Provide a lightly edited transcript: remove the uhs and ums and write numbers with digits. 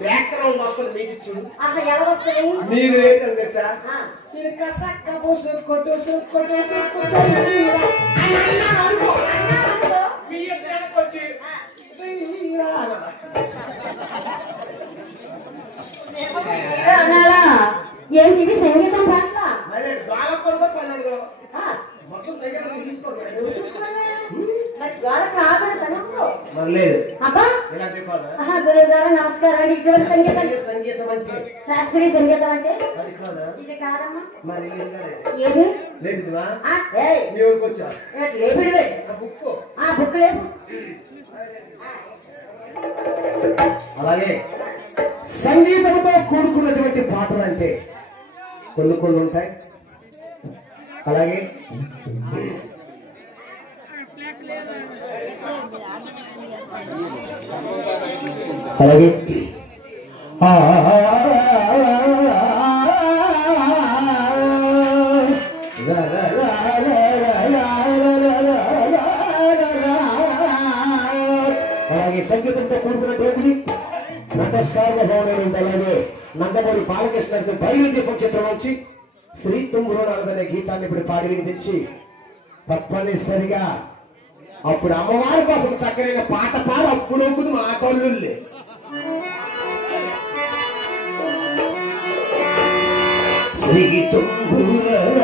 Background వస్తుంది మీకు చూడు. ఎలా వస్తుంది? మీరు ఏంటంటే సార్ నేను కసక్క పోసు కొట్టేసు కొట్టేసు మీ ఎక్కడికి వచ్చి ఏంటి సంగీతం పాట బాగా కొడుకో పన్నెండు మొత్తం సంగీతం తీసుకోండి. నమస్కారం. సంగీతం అంటే శాస్త్రీయ సంగీతం అంటే అది కాదా? ఇది కాదమ్మా. మరి ఏది లేపిదివా? లేపిడివే బుక్ బుక్ లేపు. అలాగే సంగీతంతో కూడుకున్నటువంటి పాటలు అంటే కొన్ని కొన్ని ఉంటాయి. అలాగే అలాగే అలాగే సంగీతంతో కూడుకున్నటువంటి నట సార్వభౌమైనది. అలాగే నందమూరి బాలకృష్ణ బయలు దీపం చిత్రం నుంచి శ్రీ తుంగురునాథనే గీతాన్ని ఇప్పుడు పాడి వినిపించి తప్పనిసరిగా అప్పుడు అమ్మవారి కోసం చక్కనైన పాట పాడు అప్పుడు మా కళ్ళుల్లే. శ్రీ తుంగురునాథ